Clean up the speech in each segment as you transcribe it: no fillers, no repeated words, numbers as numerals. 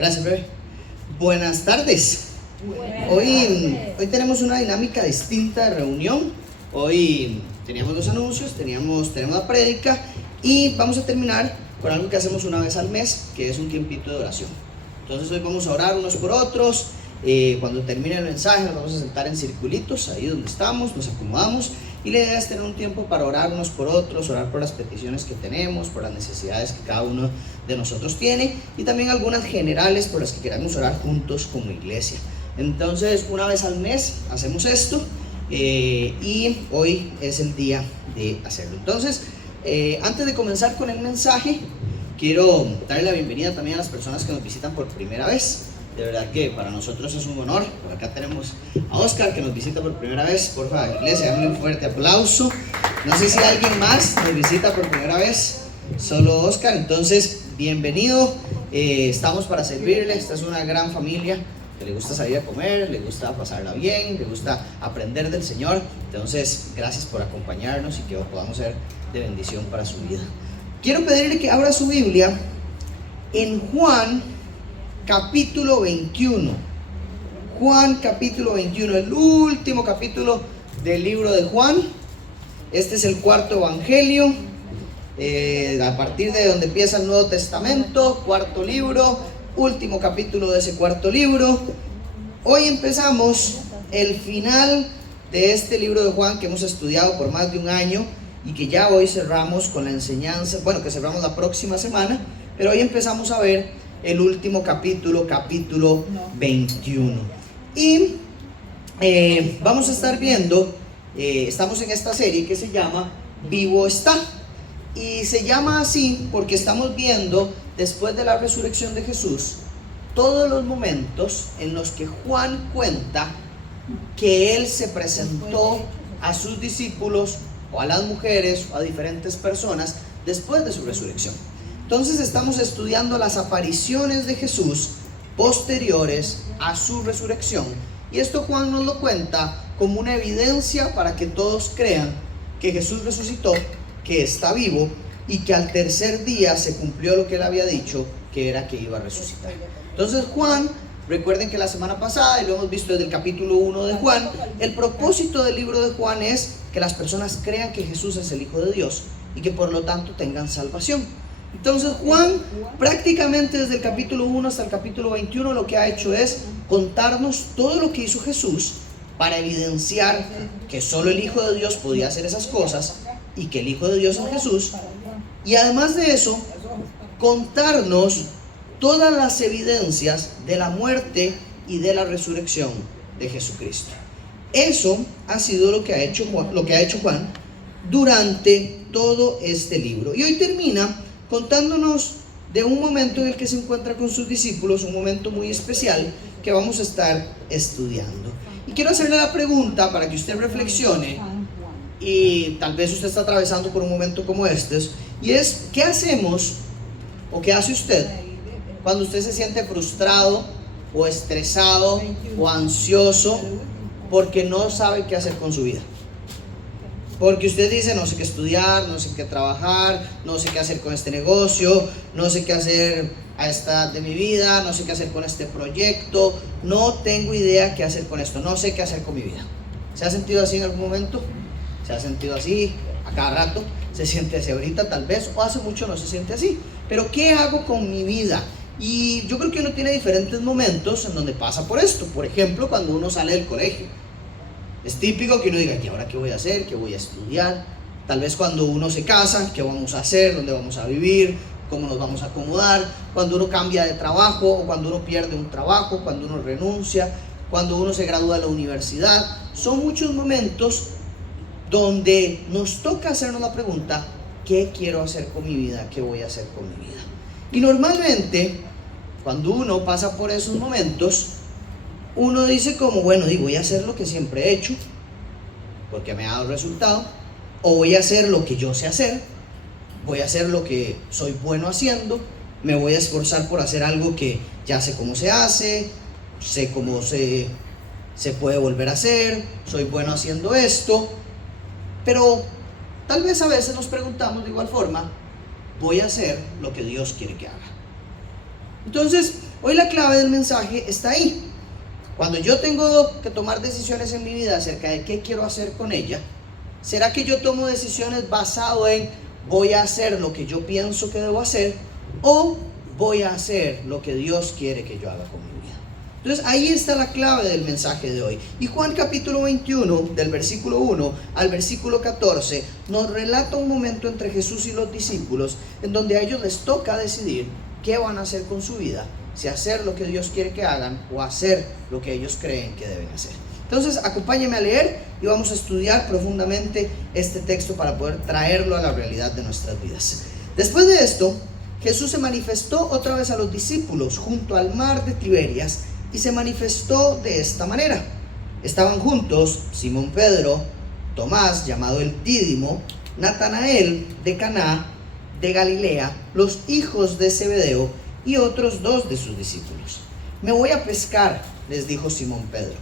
Gracias, bebé. Buenas tardes. Hoy tenemos una dinámica distinta de reunión. Hoy teníamos los anuncios, tenemos la prédica y vamos a terminar con algo que hacemos una vez al mes, que es un tiempito de oración. Entonces hoy vamos a orar unos por otros. Cuando termine el mensaje nos vamos a sentar en circulitos, ahí donde estamos, nos acomodamos y la idea es tener un tiempo para orar unos por otros, orar por las peticiones que tenemos, por las necesidades que cada uno de nosotros tiene y también algunas generales por las que queramos orar juntos como iglesia. Entonces una vez al mes hacemos esto y hoy es el día de hacerlo. Entonces antes de comenzar con el mensaje, quiero darle la bienvenida también a las personas que nos visitan por primera vez. De verdad que para nosotros es un honor. Por acá tenemos a Oscar que nos visita por primera vez. Por favor, iglesia, denle un fuerte aplauso. No sé si alguien más nos visita por primera vez. Solo Oscar. Entonces, bienvenido. Estamos para servirle. Esta es una gran familia que le gusta salir a comer, le gusta pasarla bien, le gusta aprender del Señor. Entonces, gracias por acompañarnos y que podamos ser de bendición para su vida. Quiero pedirle que abra su Biblia en Juan capítulo 21. Juan capítulo 21, el último capítulo del libro de Juan. Este es el cuarto evangelio, a partir de donde empieza el Nuevo Testamento, cuarto libro, último capítulo de ese cuarto libro. Hoy empezamos el final de este libro de Juan que hemos estudiado por más de un año y que ya hoy cerramos con la enseñanza, bueno, que cerramos la próxima semana, pero hoy empezamos a ver el último capítulo 21. Y vamos a estar viendo, estamos en esta serie que se llama Vivo está. Y se llama así porque estamos viendo, después de la resurrección de Jesús, todos los momentos en los que Juan cuenta que Él se presentó a sus discípulos o a las mujeres o a diferentes personas después de su resurrección. Entonces estamos estudiando las apariciones de Jesús posteriores a su resurrección. Y esto Juan nos lo cuenta como una evidencia para que todos crean que Jesús resucitó, que está vivo y que al tercer día se cumplió lo que él había dicho, que era que iba a resucitar. Entonces Juan, recuerden que la semana pasada, y lo hemos visto desde el capítulo 1 de Juan, el propósito del libro de Juan es que las personas crean que Jesús es el Hijo de Dios y que por lo tanto tengan salvación. Entonces Juan prácticamente desde el capítulo 1 hasta el capítulo 21 lo que ha hecho es contarnos todo lo que hizo Jesús para evidenciar que solo el Hijo de Dios podía hacer esas cosas y que el Hijo de Dios es Jesús, y además de eso contarnos todas las evidencias de la muerte y de la resurrección de Jesucristo. Eso ha sido lo que ha hecho Juan durante todo este libro, y hoy termina contándonos de un momento en el que se encuentra con sus discípulos, un momento muy especial que vamos a estar estudiando. Y quiero hacerle la pregunta para que usted reflexione, y tal vez usted está atravesando por un momento como este, y es: ¿qué hacemos o qué hace usted cuando usted se siente frustrado o estresado o ansioso porque no sabe qué hacer con su vida? Porque usted dice: no sé qué estudiar, no sé qué trabajar, no sé qué hacer con este negocio, no sé qué hacer a esta edad de mi vida, no sé qué hacer con este proyecto, no tengo idea qué hacer con esto, no sé qué hacer con mi vida. ¿Se ha sentido así en algún momento? ¿Se ha sentido así a cada rato? ¿Se siente así ahorita tal vez? ¿O hace mucho no se siente así? Pero ¿qué hago con mi vida? Y yo creo que uno tiene diferentes momentos en donde pasa por esto. Por ejemplo, cuando uno sale del colegio. Es típico que uno diga: ¿y ahora qué voy a hacer? ¿Qué voy a estudiar? Tal vez cuando uno se casa, ¿qué vamos a hacer? ¿Dónde vamos a vivir? ¿Cómo nos vamos a acomodar? Cuando uno cambia de trabajo, o cuando uno pierde un trabajo, cuando uno renuncia, cuando uno se gradúa de la universidad. Son muchos momentos donde nos toca hacernos la pregunta: ¿qué quiero hacer con mi vida? ¿Qué voy a hacer con mi vida? Y normalmente, cuando uno pasa por esos momentos, uno dice como: bueno, voy a hacer lo que siempre he hecho porque me ha dado resultado, o voy a hacer lo que yo sé hacer, voy a hacer lo que soy bueno haciendo, me voy a esforzar por hacer algo que ya sé cómo se hace, sé cómo se puede volver a hacer, soy bueno haciendo esto. Pero tal vez a veces nos preguntamos de igual forma: voy a hacer lo que Dios quiere que haga. Entonces Hoy la clave del mensaje está ahí. Cuando yo tengo que tomar decisiones en mi vida acerca de qué quiero hacer con ella, ¿será que yo tomo decisiones basado en voy a hacer lo que yo pienso que debo hacer o voy a hacer lo que Dios quiere que yo haga con mi vida? Entonces ahí está la clave del mensaje de hoy. Y Juan capítulo 21, del versículo 1 al versículo 14, nos relata un momento entre Jesús y los discípulos en donde a ellos les toca decidir qué van a hacer con su vida, si hacer lo que Dios quiere que hagan o hacer lo que ellos creen que deben hacer. Entonces acompáñenme a leer y vamos a estudiar profundamente este texto para poder traerlo a la realidad de nuestras vidas. Después de esto, Jesús se manifestó otra vez a los discípulos junto al mar de Tiberias y se manifestó de esta manera. Estaban juntos Simón Pedro, Tomás llamado el Dídimo, Natanael de Caná de Galilea, los hijos de Zebedeo y otros 2 de sus discípulos. Me voy a pescar, les dijo Simón Pedro.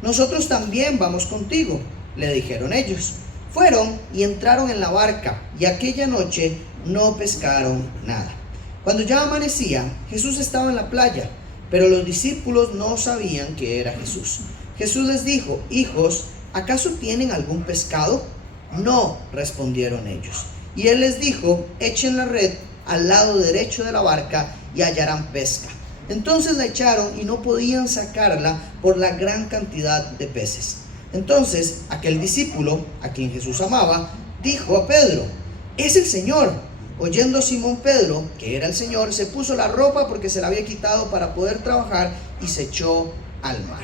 Nosotros también vamos contigo, le dijeron ellos. Fueron y entraron en la barca y aquella noche no pescaron nada. Cuando ya amanecía, Jesús estaba en la playa, pero los discípulos no sabían que era Jesús. Jesús les dijo: hijos, ¿acaso tienen algún pescado? No, respondieron ellos. Y él les dijo: echen la red al lado derecho de la barca y hallarán pesca. Entonces la echaron y no podían sacarla por la gran cantidad de peces. Entonces aquel discípulo, a quien Jesús amaba, dijo a Pedro: es el Señor. Oyendo Simón Pedro que era el Señor, se puso la ropa porque se la había quitado para poder trabajar y se echó al mar.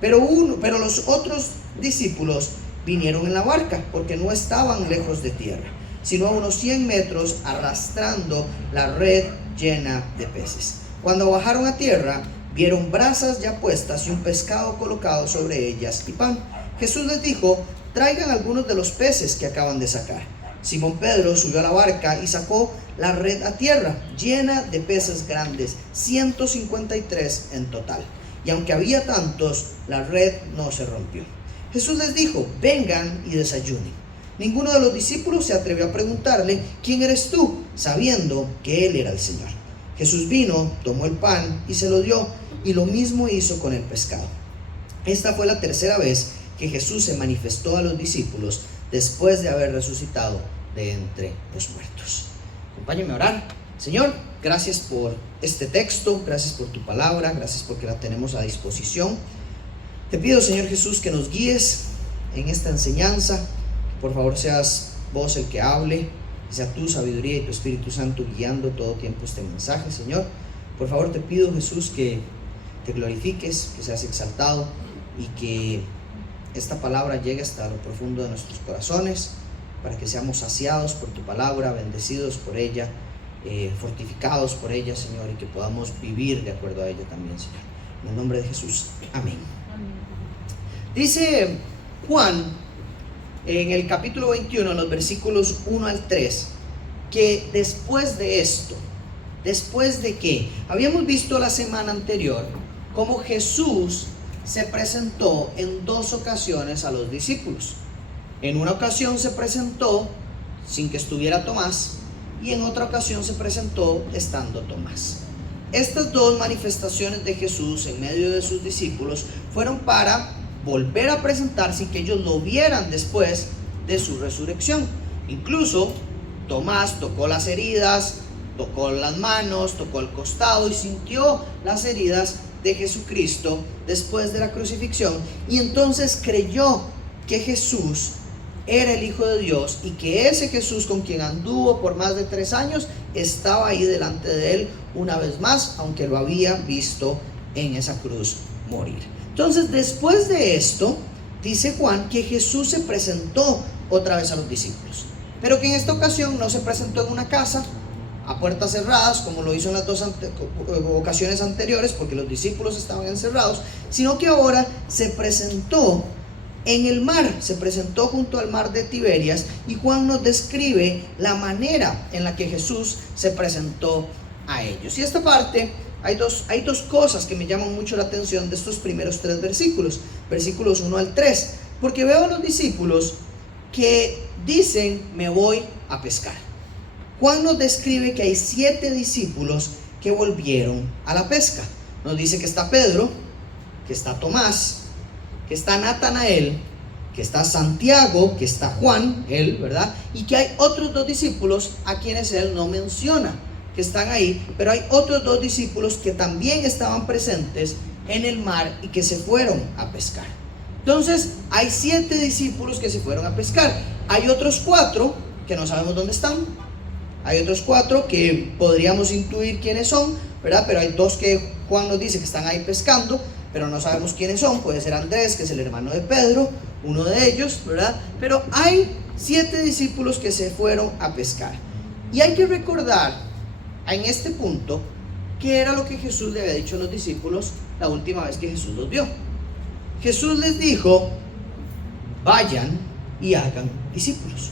Pero los otros discípulos vinieron en la barca porque no estaban lejos de tierra, sino a unos 100 metros, arrastrando la red llena de peces. Cuando bajaron a tierra, vieron brasas ya puestas y un pescado colocado sobre ellas y pan. Jesús les dijo: traigan algunos de los peces que acaban de sacar. Simón Pedro subió a la barca y sacó la red a tierra, llena de peces grandes, 153 en total. Y aunque había tantos, la red no se rompió. Jesús les dijo: vengan y desayunen. Ninguno de los discípulos se atrevió a preguntarle: ¿quién eres tú?, sabiendo que él era el Señor. Jesús vino, tomó el pan y se lo dio, y lo mismo hizo con el pescado. Esta fue la tercera vez que Jesús se manifestó a los discípulos después de haber resucitado de entre los muertos. Acompáñenme a orar. Señor, gracias por este texto, gracias por tu palabra, gracias porque la tenemos a disposición. Te pido, Señor Jesús, que nos guíes en esta enseñanza, que por favor seas vos el que hable, que sea tu sabiduría y tu Espíritu Santo guiando todo tiempo este mensaje, Señor. Por favor te pido, Jesús, que te glorifiques, que seas exaltado y que esta palabra llegue hasta lo profundo de nuestros corazones, para que seamos saciados por tu palabra, bendecidos por ella, fortificados por ella, Señor, y que podamos vivir de acuerdo a ella también, Señor. En el nombre de Jesús, amén. Dice Juan en el capítulo 21, en los versículos 1 al 3, que después de esto, después de que habíamos visto la semana anterior cómo Jesús se presentó en 2 ocasiones a los discípulos. En una ocasión se presentó sin que estuviera Tomás, y en otra ocasión se presentó estando Tomás. Estas 2 manifestaciones de Jesús en medio de sus discípulos fueron para volver a presentarse y que ellos lo vieran después de su resurrección. Incluso Tomás tocó las heridas, tocó las manos, tocó el costado y sintió las heridas de Jesucristo después de la crucifixión, y entonces creyó que Jesús era el Hijo de Dios y que ese Jesús con quien anduvo por más de 3 años estaba ahí delante de él una vez más, aunque lo había visto en esa cruz morir. Entonces, después de esto, dice Juan que Jesús se presentó otra vez a los discípulos, pero que en esta ocasión no se presentó en una casa a puertas cerradas como lo hizo en las 2 ocasiones anteriores, porque los discípulos estaban encerrados, sino que ahora se presentó en el mar, se presentó junto al mar de Tiberias, y Juan nos describe la manera en la que Jesús se presentó a ellos. Y esta parte hay dos cosas que me llaman mucho la atención de estos primeros 3 versículos, versículos 1 al 3, porque veo a los discípulos que dicen: me voy a pescar. Juan nos describe que hay 7 discípulos que volvieron a la pesca. Nos dice que está Pedro, que está Tomás, que está Natanael, que está Santiago, que está Juan, él, ¿verdad? Y que hay otros 2 discípulos a quienes él no menciona, que están ahí, pero hay otros 2 discípulos que también estaban presentes en el mar y que se fueron a pescar. Entonces, hay 7 discípulos que se fueron a pescar. Hay otros 4 que no sabemos dónde están. Hay otros 4 que podríamos intuir quiénes son, ¿verdad? Pero hay 2 que Juan nos dice que están ahí pescando, pero no sabemos quiénes son. Puede ser Andrés, que es el hermano de Pedro, uno de ellos, ¿verdad? Pero hay 7 discípulos que se fueron a pescar. Y hay que recordar en este punto qué era lo que Jesús le había dicho a los discípulos la última vez que Jesús los vio. Jesús les dijo: vayan y hagan discípulos.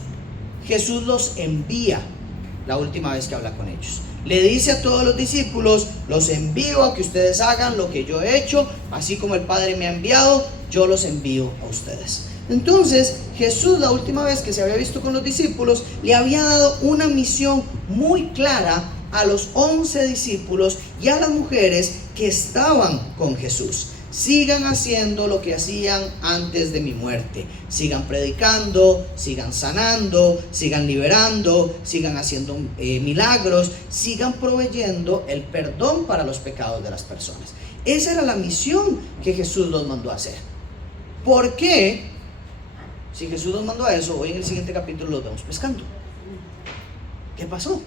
Jesús los envía la última vez que habla con ellos. Le dice a todos los discípulos: los envío a que ustedes hagan lo que yo he hecho, así como el Padre me ha enviado, yo los envío a ustedes. Entonces, Jesús, la última vez que se había visto con los discípulos, le había dado una misión muy clara a los 11 discípulos y a las mujeres que estaban con Jesús. Sigan haciendo lo que hacían antes de mi muerte. Sigan predicando, sigan sanando, sigan liberando, sigan haciendo milagros, sigan proveyendo el perdón para los pecados de las personas. Esa era la misión que Jesús los mandó a hacer. ¿Por qué? Si Jesús los mandó a eso, hoy en el siguiente capítulo los vemos pescando. ¿Qué pasó?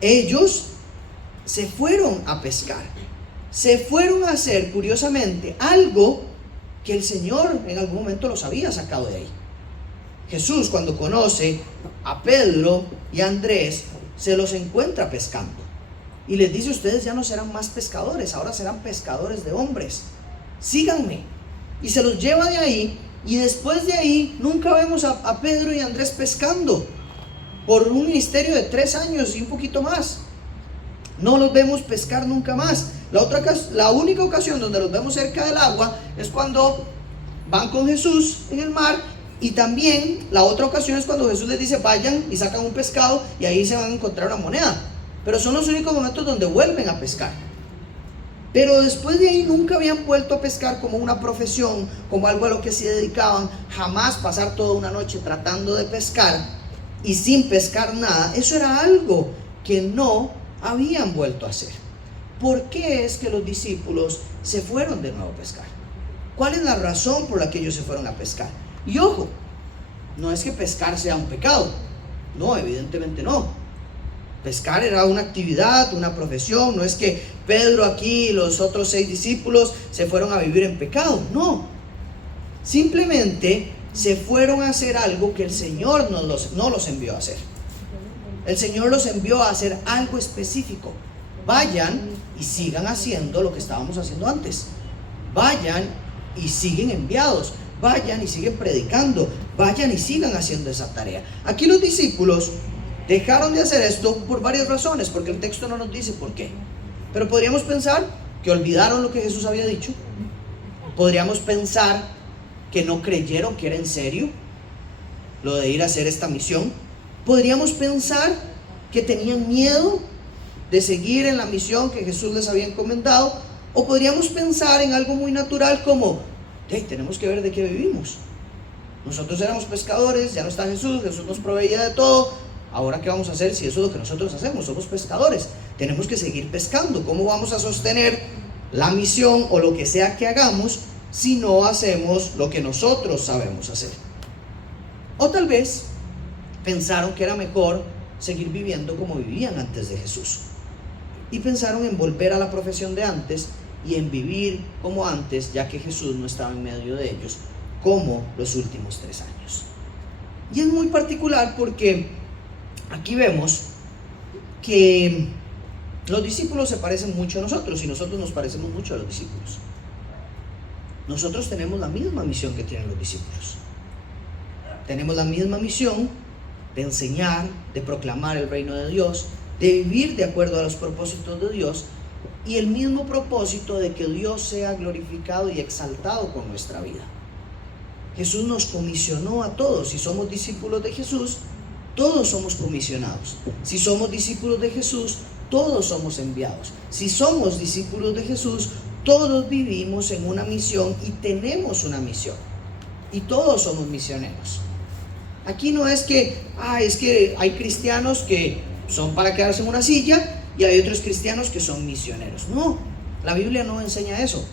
Ellos se fueron a pescar. Se fueron a hacer, curiosamente, algo que el Señor en algún momento los había sacado de ahí. Jesús, cuando conoce a Pedro y a Andrés, se los encuentra pescando y les dice: ustedes ya no serán más pescadores, ahora serán pescadores de hombres, síganme. Y se los lleva de ahí, y después de ahí nunca vemos a Pedro y a Andrés pescando por un ministerio de 3 años y un poquito más. No los vemos pescar nunca más. La única ocasión donde los vemos cerca del agua es cuando van con Jesús en el mar, y también la otra ocasión es cuando Jesús les dice: vayan y sacan un pescado y ahí se van a encontrar una moneda. Pero son los únicos momentos donde vuelven a pescar. Pero después de ahí nunca habían vuelto a pescar como una profesión, como algo a lo que se dedicaban. Jamás pasar toda una noche tratando de pescar y sin pescar nada. Eso era algo que no habían vuelto a hacer. ¿Por qué es que los discípulos se fueron de nuevo a pescar? ¿Cuál es la razón por la que ellos se fueron a pescar? Y ojo, no es que pescar sea un pecado. No, evidentemente no. Pescar era una actividad, una profesión. No es que Pedro aquí y los otros 6 discípulos se fueron a vivir en pecado. No. Simplemente se fueron a hacer algo que el Señor no los envió a hacer. El Señor los envió a hacer algo específico. Vayan y sigan haciendo lo que estábamos haciendo antes. Vayan y siguen enviados. Vayan y siguen predicando. Vayan y sigan haciendo esa tarea. Aquí los discípulos dejaron de hacer esto por varias razones, porque el texto no nos dice por qué. Pero podríamos pensar que olvidaron lo que Jesús había dicho. Podríamos pensar que no creyeron que era en serio lo de ir a hacer esta misión. Podríamos pensar que tenían miedo de seguir en la misión que Jesús les había encomendado. O podríamos pensar en algo muy natural como: tenemos que ver de qué vivimos. Nosotros éramos pescadores, ya no está Jesús, Jesús nos proveía de todo. Ahora ¿qué vamos a hacer si eso es lo que nosotros hacemos? Somos pescadores, tenemos que seguir pescando. ¿Cómo vamos a sostener la misión o lo que sea que hagamos si no hacemos lo que nosotros sabemos hacer? O tal vez pensaron que era mejor seguir viviendo como vivían antes de Jesús, y pensaron en volver a la profesión de antes y en vivir como antes, ya que Jesús no estaba en medio de ellos como los últimos 3 años. Y es muy particular porque aquí vemos que los discípulos se parecen mucho a nosotros y nosotros nos parecemos mucho a los discípulos. Nosotros tenemos la misma misión que tienen los discípulos. Tenemos la misma misión de enseñar, de proclamar el reino de Dios, de vivir de acuerdo a los propósitos de Dios, y el mismo propósito de que Dios sea glorificado y exaltado con nuestra vida. Jesús nos comisionó a todos. Si somos discípulos de Jesús, todos somos comisionados. Si somos discípulos de Jesús, todos somos enviados. Si somos discípulos de Jesús, todos vivimos en una misión y tenemos una misión. Y todos somos misioneros. Aquí no es que hay cristianos que son para quedarse en una silla y hay otros cristianos que son misioneros. No, la Biblia no enseña eso.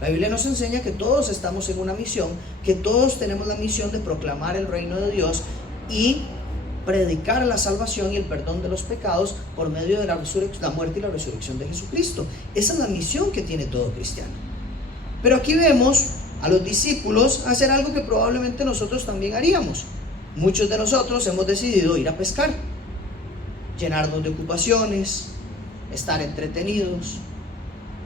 La Biblia nos enseña que todos estamos en una misión, que todos tenemos la misión de proclamar el reino de Dios y predicar la salvación y el perdón de los pecados por medio de la muerte y la resurrección de Jesucristo. Esa es la misión que tiene todo cristiano. Pero aquí vemos a los discípulos hacer algo que probablemente nosotros también haríamos. Muchos de nosotros hemos decidido ir a pescar, llenarnos de ocupaciones, estar entretenidos,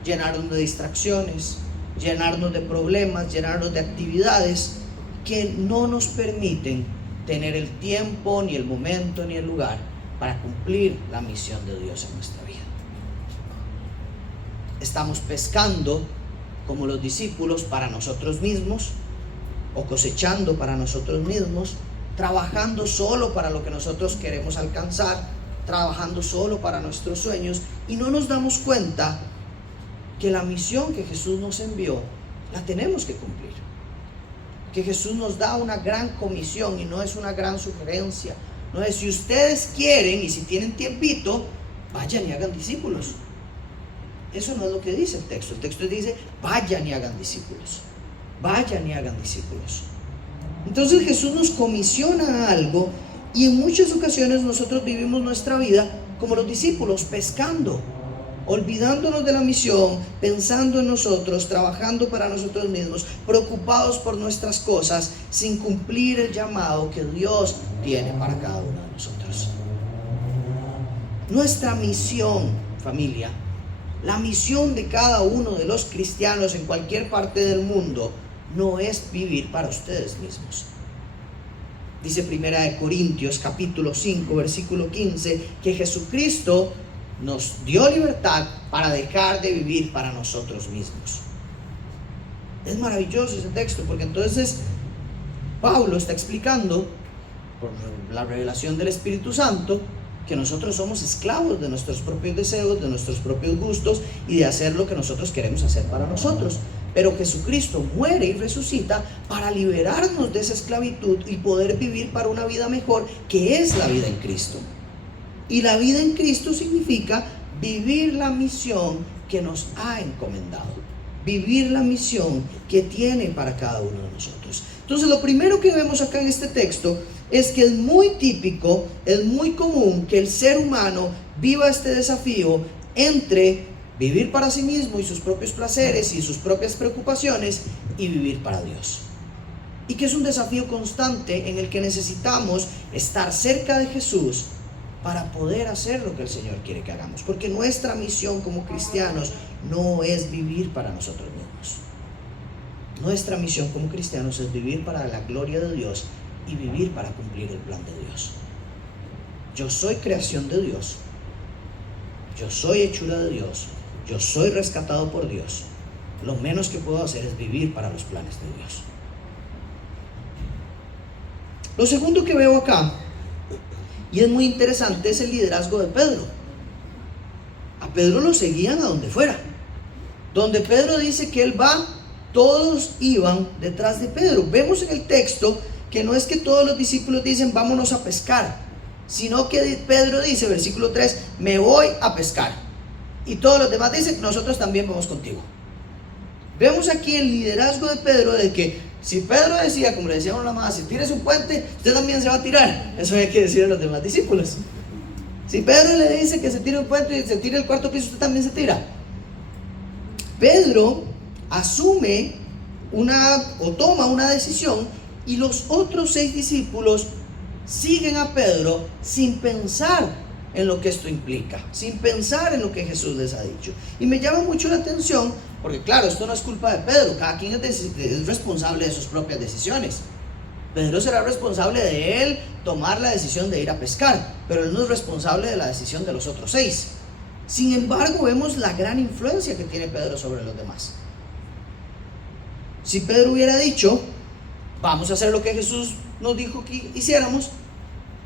llenarnos de distracciones, llenarnos de problemas, llenarnos de actividades que no nos permiten tener el tiempo, ni el momento, ni el lugar para cumplir la misión de Dios en nuestra vida. Estamos pescando como los discípulos para nosotros mismos, o cosechando para nosotros mismos, trabajando solo para lo que nosotros queremos alcanzar, trabajando solo para nuestros sueños, y no nos damos cuenta que la misión que Jesús nos envió la tenemos que cumplir. Que Jesús nos da una gran comisión y no es una gran sugerencia. No es: si ustedes quieren y si tienen tiempito, vayan y hagan discípulos. Eso no es lo que dice el texto. El texto dice: vayan y hagan discípulos. Vayan y hagan discípulos. Entonces Jesús nos comisiona algo, y en muchas ocasiones nosotros vivimos nuestra vida como los discípulos, pescando, olvidándonos de la misión, pensando en nosotros, trabajando para nosotros mismos, preocupados por nuestras cosas, sin cumplir el llamado que Dios tiene para cada uno de nosotros. Nuestra misión, familia, la misión de cada uno de los cristianos en cualquier parte del mundo, no es vivir para ustedes mismos. Dice 1 Corintios capítulo 5 versículo 15 que Jesucristo nos dio libertad para dejar de vivir para nosotros mismos. Es maravilloso ese texto, porque entonces Pablo está explicando por la revelación del Espíritu Santo que nosotros somos esclavos de nuestros propios deseos, de nuestros propios gustos y de hacer lo que nosotros queremos hacer para nosotros. Pero Jesucristo muere y resucita para liberarnos de esa esclavitud y poder vivir para una vida mejor, que es la vida en Cristo. Y la vida en Cristo significa vivir la misión que nos ha encomendado, vivir la misión que tiene para cada uno de nosotros. Entonces, lo primero que vemos acá en este texto es que es muy típico, es muy común que el ser humano viva este desafío entre vivir para sí mismo y sus propios placeres y sus propias preocupaciones, y vivir para Dios. Y que es un desafío constante en el que necesitamos estar cerca de Jesús para poder hacer lo que el Señor quiere que hagamos. Porque nuestra misión como cristianos no es vivir para nosotros mismos. Nuestra misión como cristianos es vivir para la gloria de Dios y vivir para cumplir el plan de Dios. Yo soy creación de Dios. Yo soy hechura de Dios. Yo soy rescatado por Dios. Lo menos que puedo hacer es vivir para los planes de Dios. Lo segundo que veo acá, y es muy interesante, es el liderazgo de Pedro. A Pedro lo seguían a donde fuera. Donde Pedro dice que él va, todos iban detrás de Pedro. Vemos en el texto que no es que todos los discípulos dicen vámonos a pescar, sino que Pedro dice, versículo 3, me voy a pescar. Y todos los demás dicen, nosotros también vamos contigo. Vemos aquí el liderazgo de Pedro, de que si Pedro decía, como le decíamos la mamá, si tires un puente, usted también se va a tirar. Eso hay que decir a los demás discípulos. Si Pedro le dice que se tire un puente y se tire el cuarto piso, usted también se tira. Pedro asume toma una decisión, y los otros 6 discípulos siguen a Pedro sin pensar en lo que esto implica, sin pensar en lo que Jesús les ha dicho. Y me llama mucho la atención, porque claro, esto no es culpa de Pedro, cada quien es responsable de sus propias decisiones. Pedro será responsable de él tomar la decisión de ir a pescar, pero él no es responsable de la decisión de los otros 6. Sin embargo, vemos la gran influencia que tiene Pedro sobre los demás. Si Pedro hubiera dicho, vamos a hacer lo que Jesús nos dijo que hiciéramos,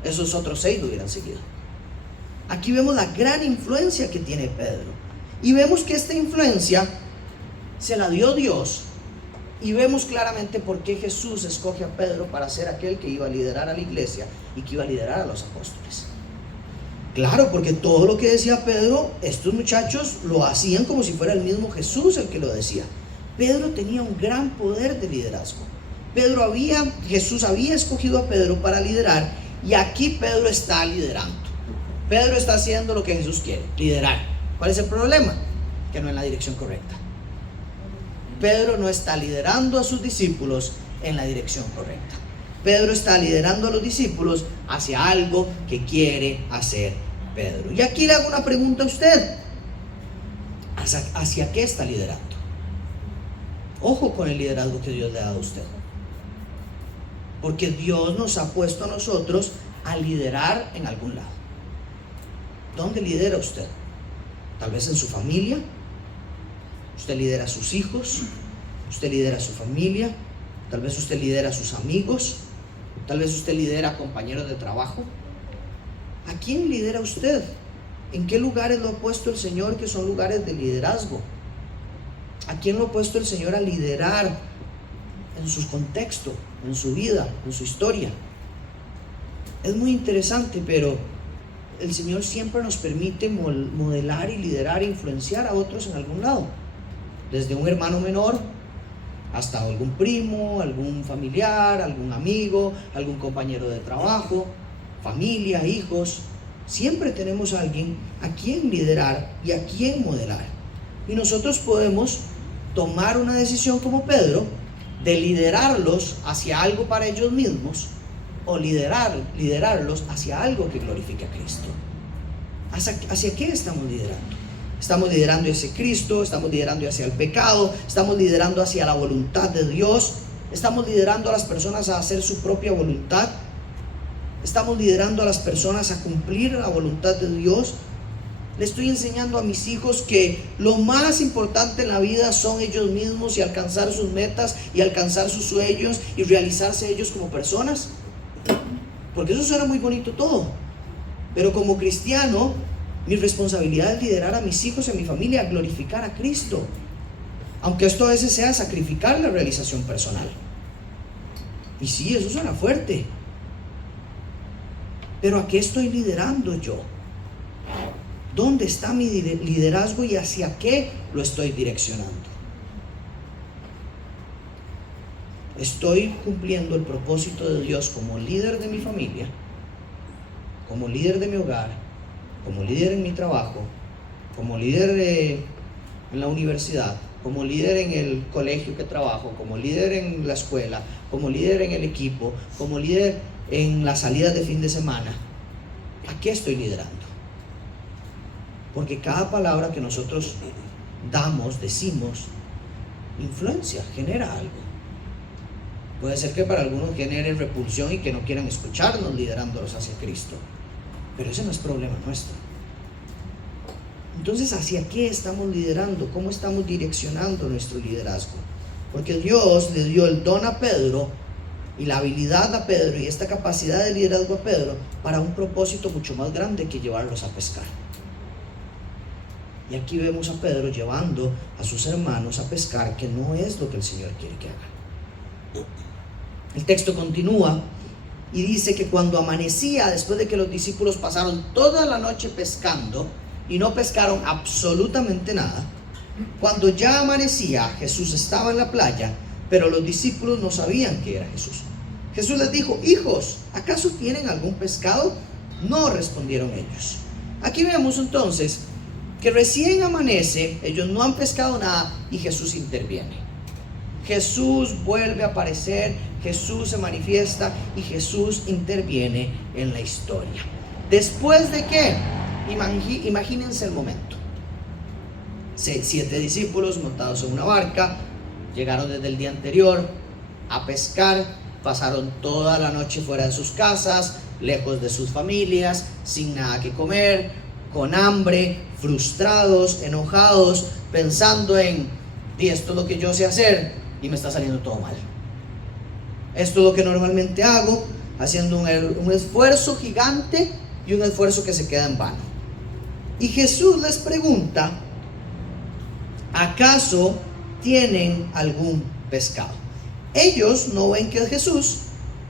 esos otros 6 lo hubieran seguido. Aquí vemos la gran influencia que tiene Pedro. Y vemos que esta influencia se la dio Dios. Y vemos claramente por qué Jesús escoge a Pedro para ser aquel que iba a liderar a la iglesia y que iba a liderar a los apóstoles. Claro, porque todo lo que decía Pedro, estos muchachos lo hacían como si fuera el mismo Jesús el que lo decía. Pedro tenía un gran poder de liderazgo. Jesús había escogido a Pedro para liderar, y aquí Pedro está liderando. Pedro está haciendo lo que Jesús quiere, liderar. ¿Cuál es el problema? Que no en la dirección correcta. Pedro no está liderando a sus discípulos en la dirección correcta. Pedro está liderando a los discípulos hacia algo que quiere hacer Pedro. Y aquí le hago una pregunta a usted. ¿Hacia qué está liderando? Ojo con el liderazgo que Dios le ha dado a usted. Porque Dios nos ha puesto a nosotros a liderar en algún lado. ¿Dónde lidera usted? Tal vez en su familia. Usted lidera a sus hijos. Usted lidera a su familia. Tal vez usted lidera a sus amigos. Tal vez usted lidera a compañeros de trabajo. ¿A quién lidera usted? ¿En qué lugares lo ha puesto el Señor que son lugares de liderazgo? ¿A quién lo ha puesto el Señor a liderar en su contexto, en su vida, en su historia? Es muy interesante, pero el Señor siempre nos permite modelar y liderar e influenciar a otros en algún lado. Desde un hermano menor hasta algún primo, algún familiar, algún amigo, algún compañero de trabajo, familia, hijos. Siempre tenemos a alguien a quien liderar y a quien modelar. Y nosotros podemos tomar una decisión como Pedro de liderarlos hacia algo para ellos mismos, o liderarlos hacia algo que glorifique a Cristo. ¿Hacia qué estamos liderando? Estamos liderando hacia Cristo, estamos liderando hacia el pecado, estamos liderando hacia la voluntad de Dios, estamos liderando a las personas a hacer su propia voluntad, estamos liderando a las personas a cumplir la voluntad de Dios. Le estoy enseñando a mis hijos que lo más importante en la vida son ellos mismos y alcanzar sus metas y alcanzar sus sueños y realizarse ellos como personas. Porque eso suena muy bonito todo, pero como cristiano, mi responsabilidad es liderar a mis hijos y a mi familia a glorificar a Cristo, aunque esto a veces sea sacrificar la realización personal. Y sí, eso suena fuerte, pero ¿a qué estoy liderando yo? ¿Dónde está mi liderazgo y hacia qué lo estoy direccionando? ¿Estoy cumpliendo el propósito de Dios como líder de mi familia, como líder de mi hogar, como líder en mi trabajo, como líder en la universidad, como líder en el colegio que trabajo, como líder en la escuela, como líder en el equipo, como líder en las salidas de fin de semana? ¿A qué estoy liderando? Porque cada palabra que nosotros decimos, influencia, genera algo. Puede ser que para algunos genere repulsión y que no quieran escucharnos liderándolos hacia Cristo, pero ese no es problema nuestro. Entonces, ¿hacia qué estamos liderando? ¿Cómo estamos direccionando nuestro liderazgo? Porque Dios le dio el don a Pedro y la habilidad a Pedro y esta capacidad de liderazgo a Pedro para un propósito mucho más grande que llevarlos a pescar. Y aquí vemos a Pedro llevando a sus hermanos a pescar, que no es lo que el Señor quiere que hagan. El texto continúa y dice que cuando amanecía, después de que los discípulos pasaron toda la noche pescando y no pescaron absolutamente nada, cuando ya amanecía, Jesús estaba en la playa, pero los discípulos no sabían que era Jesús. Jesús les dijo: hijos, ¿acaso tienen algún pescado? No, respondieron ellos. Aquí vemos entonces que recién amanece, ellos no han pescado nada y Jesús interviene. Jesús vuelve a aparecer, Jesús se manifiesta y Jesús interviene en la historia. ¿Después de qué? Imagínense el momento. 7 discípulos montados en una barca, llegaron desde el día anterior a pescar, pasaron toda la noche fuera de sus casas, lejos de sus familias, sin nada que comer, con hambre, frustrados, enojados, pensando en: esto es lo que yo sé hacer y me está saliendo todo mal. Esto es lo que normalmente hago, haciendo un esfuerzo gigante y un esfuerzo que se queda en vano. Y Jesús les pregunta, ¿acaso tienen algún pescado? Ellos no ven que es Jesús,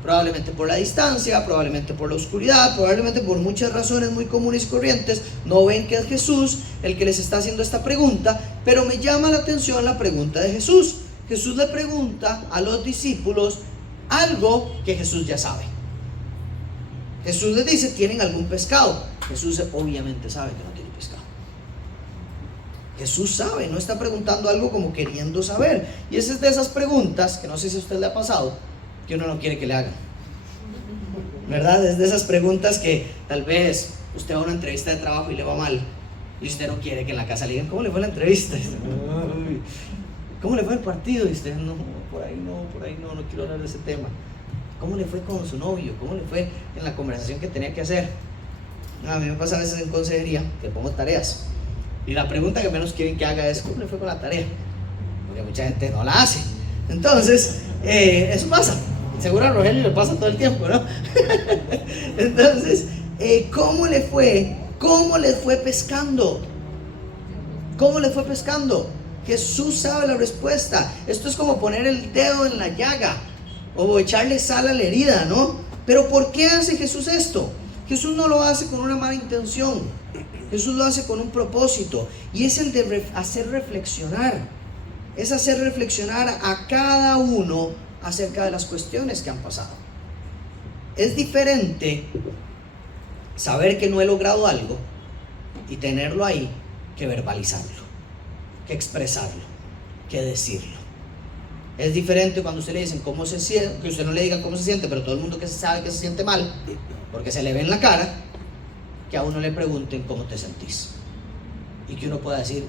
probablemente por la distancia, probablemente por la oscuridad, probablemente por muchas razones muy comunes y corrientes, no ven que es Jesús el que les está haciendo esta pregunta, pero me llama la atención la pregunta de Jesús. Jesús le pregunta a los discípulos algo que Jesús ya sabe. Jesús les dice, ¿tienen algún pescado? Jesús obviamente sabe que no tiene pescado. Jesús sabe, no está preguntando algo como queriendo saber. Y esa es de esas preguntas que no sé si a usted le ha pasado, que uno no quiere que le hagan, ¿verdad? Es de esas preguntas que tal vez usted va a una entrevista de trabajo y le va mal, y usted no quiere que en la casa le digan, ¿cómo le fue la entrevista? ¿Cómo le fue el partido? Y usted, no, por ahí no quiero hablar de ese tema. ¿Cómo le fue con su novio? ¿Cómo le fue en la conversación que tenía que hacer? A mí me pasa a veces en consejería que pongo tareas y la pregunta que menos quieren que haga es ¿cómo le fue con la tarea? Porque mucha gente no la hace. Entonces, eso pasa. Seguro a Rogelio le pasa todo el tiempo, ¿no? Entonces, ¿cómo le fue? ¿Cómo le fue pescando? ¿Cómo le fue pescando? Jesús sabe la respuesta. Esto es como poner el dedo en la llaga o echarle sal a la herida, ¿no? Pero ¿por qué hace Jesús esto? Jesús no lo hace con una mala intención. Jesús lo hace con un propósito, y es el de hacer reflexionar. Es hacer reflexionar a cada uno acerca de las cuestiones que han pasado. Es diferente saber que no he logrado algo y tenerlo ahí que verbalizarlo, que expresarlo, que decirlo. Es diferente cuando usted le dicen cómo se siente, que usted no le diga cómo se siente, pero todo el mundo que sabe que se siente mal, porque se le ve en la cara, que a uno le pregunten cómo te sentís. Y que uno pueda decir,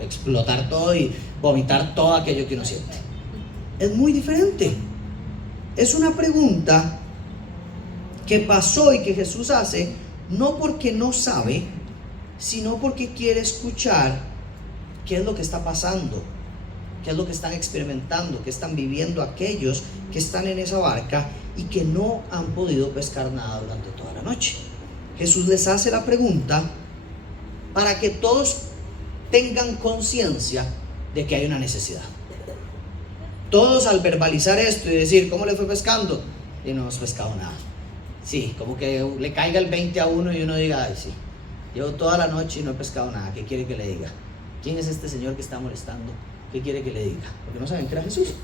explotar todo y vomitar todo aquello que uno siente. Es muy diferente. Es una pregunta que pasó y que Jesús hace, no porque no sabe, sino porque quiere escuchar qué es lo que está pasando, qué es lo que están experimentando, qué están viviendo aquellos que están en esa barca y que no han podido pescar nada durante toda la noche. Jesús les hace la pregunta para que todos tengan conciencia de que hay una necesidad. Todos al verbalizar esto y decir, ¿cómo le fue pescando? Y no hemos pescado nada. Sí, como que le caiga el 20 a uno y uno diga, ay sí, llevo toda la noche y no he pescado nada. ¿Qué quiere que le diga? ¿Quién es este señor que está molestando? ¿Qué quiere que le diga? Porque no saben que era Jesús.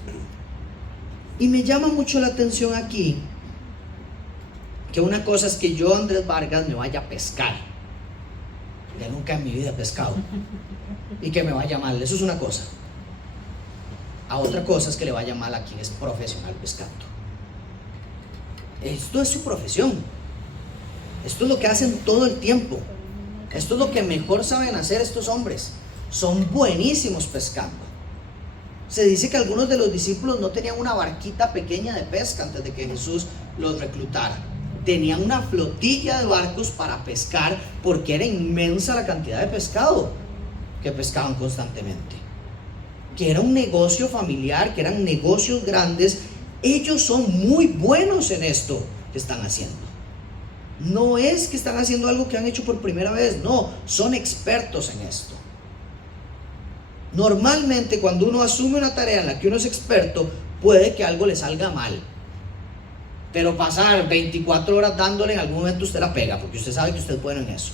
Y me llama mucho la atención aquí que una cosa es que yo, Andrés Vargas, me vaya a pescar. Ya nunca en mi vida he pescado. Y que me vaya mal, eso es una cosa. A otra cosa es que le vaya mal a quien es profesional pescando. Esto es su profesión. Esto es lo que hacen todo el tiempo. Esto es lo que mejor saben hacer estos hombres. Son buenísimos pescando. Se dice que algunos de los discípulos no tenían una barquita pequeña de pesca antes de que Jesús los reclutara. Tenían una flotilla de barcos para pescar porque era inmensa la cantidad de pescado que pescaban constantemente. Que era un negocio familiar, que eran negocios grandes. Ellos son muy buenos en esto que están haciendo. No es que están haciendo algo que han hecho por primera vez, no, son expertos en esto. Normalmente cuando uno asume una tarea en la que uno es experto, puede que algo le salga mal. Pero pasar 24 horas dándole, en algún momento usted la pega, porque usted sabe que usted es bueno en eso.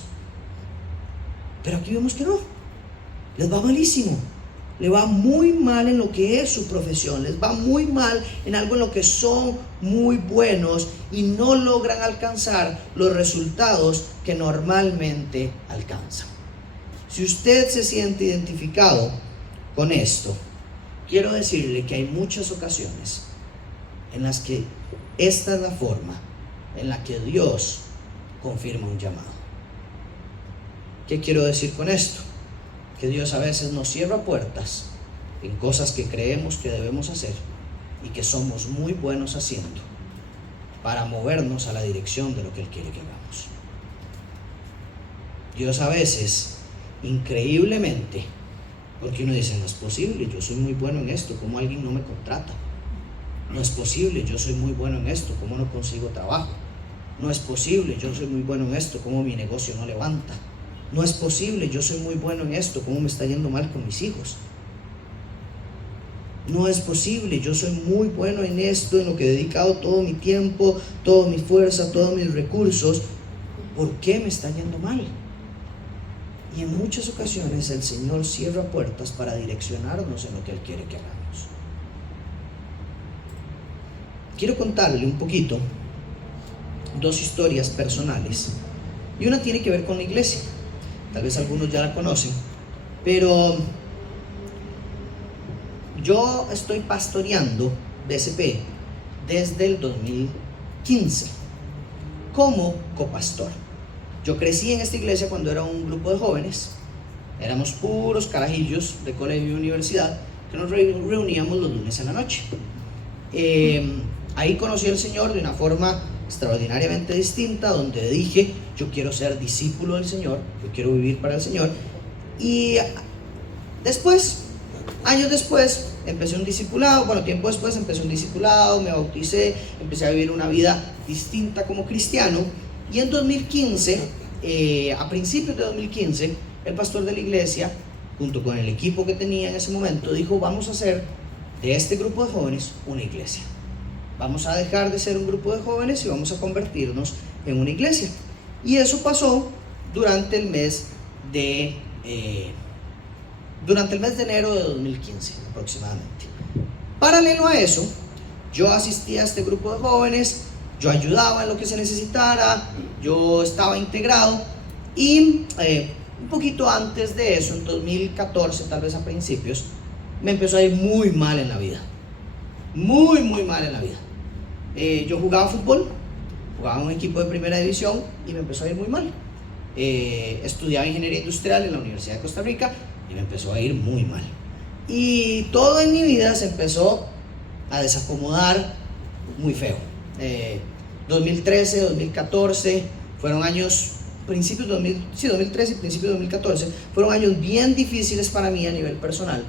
Pero aquí vemos que no, les va malísimo. Le va muy mal en lo que es su profesión, les va muy mal en algo en lo que son muy buenos y no logran alcanzar los resultados que normalmente alcanzan. Si usted se siente identificado con esto, quiero decirle que hay muchas ocasiones en las que esta es la forma en la que Dios confirma un llamado. ¿Qué quiero decir con esto? Que Dios a veces nos cierra puertas en cosas que creemos que debemos hacer y que somos muy buenos haciendo para movernos a la dirección de lo que Él quiere que hagamos. Dios a veces, increíblemente, porque uno dice, no es posible, yo soy muy bueno en esto, ¿cómo alguien no me contrata? No es posible, yo soy muy bueno en esto, ¿cómo no consigo trabajo? No es posible, yo soy muy bueno en esto, ¿cómo mi negocio no levanta? No es posible, yo soy muy bueno en esto, ¿cómo me está yendo mal con mis hijos? No es posible, yo soy muy bueno en esto, en lo que he dedicado todo mi tiempo, toda mi fuerza, todos mis recursos. ¿Por qué me está yendo mal? Y en muchas ocasiones el Señor cierra puertas para direccionarnos en lo que Él quiere que hagamos. Quiero contarle un poquito dos historias personales, y una tiene que ver con la iglesia. Tal vez algunos ya la conocen, pero yo estoy pastoreando BCP desde el 2015 como copastor. Yo crecí en esta iglesia cuando era un grupo de jóvenes, éramos puros carajillos de colegio y universidad que nos reuníamos los lunes en la noche. Ahí conocí al Señor de una forma extraordinariamente distinta, donde dije, yo quiero ser discípulo del Señor, yo quiero vivir para el Señor. Y después, años después, empecé un discipulado. Bueno, tiempo después empecé un discipulado, me bauticé, empecé a vivir una vida distinta como cristiano. Y en 2015, a principios de 2015, el pastor de la iglesia, junto con el equipo que tenía en ese momento, dijo, vamos a hacer de este grupo de jóvenes una iglesia. Vamos a dejar de ser un grupo de jóvenes y vamos a convertirnos en una iglesia. Y eso pasó durante el mes de enero de 2015 aproximadamente. Paralelo a eso, yo asistía a este grupo de jóvenes, yo ayudaba en lo que se necesitara, yo estaba integrado, y un poquito antes de eso, en 2014, tal vez a principios, me empezó a ir muy mal en la vida. Muy mal en la vida. Yo jugaba fútbol, jugaba en un equipo de primera división y me empezó a ir muy mal. Estudiaba ingeniería industrial en la Universidad de Costa Rica y me empezó a ir muy mal. Y todo en mi vida se empezó a desacomodar muy feo. 2013, 2014 fueron años, 2013 y principios de 2014 fueron años bien difíciles para mí a nivel personal,